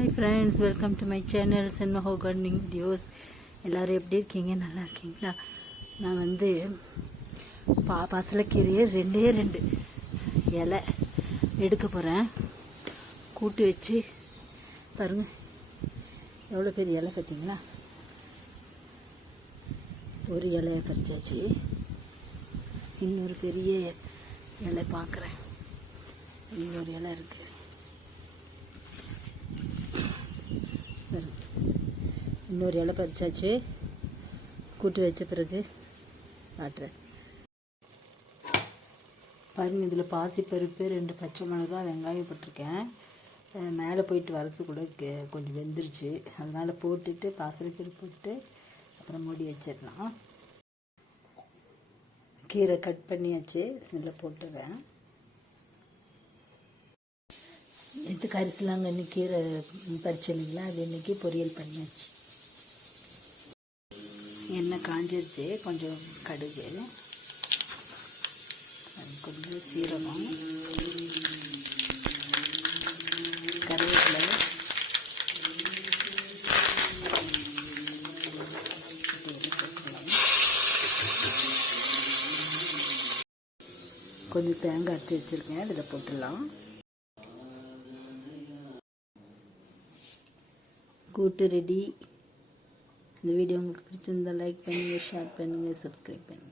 Hi friends, welcome to my channel சென்மஹோ gardening videos. எல்லோரும் எப்படி இருக்கீங்க? நல்லா இருக்கீங்களா? நான் வந்து பசலைக்கீரையை ரெண்டு இலை எடுக்க போகிறேன். கூட்டி வச்சு பாருங்கள், எவ்வளோ பெரிய இலை பார்த்தீங்களா? ஒரு இலையை பறிச்சாச்சு. இன்னொரு பெரிய இலை பார்க்குறேன். இன்னொரு இலை இருக்குது. இன்னொரு இலை பறிச்சாச்சு. கூட்டி வச்ச பிறகு காட்டுறேன் பாருங்கள். இதில் பாசிப்பருப்பு, 2 பச்சை மிளகா, வெங்காயம் போட்டிருக்கேன். மேலே போயிட்டு வரது கூட கொஞ்சம் வெந்துருச்சு. அதனால் போட்டுட்டு பாசிப்பருப்பு போட்டு அப்புறம் மூடி வச்சிடலாம். கீரை கட் பண்ணியாச்சு, இதில் போட்டுவேன். நேற்று கரிசலாங்கண்ணி கீரை பறிச்சலிங்களா, அது இன்றைக்கி பொரியல் பண்ணியாச்சு. எண்ணெய் காஞ்சிருச்சு. கொஞ்சம் கடுகு, கொஞ்சம் சீரகம், கருவேப்பிலை, கொஞ்சம் தேங்காய் அரைச்சி வச்சுருக்கேன், அதில் போட்டுடலாம். கூட்டு ரெடி. இந்த வீடியோ உங்களுக்கு பிடிச்சிருந்தால் லைக் பண்ணுங்கள், ஷேர் பண்ணுங்கள், சப்ஸ்கிரைப் பண்ணுங்கள்.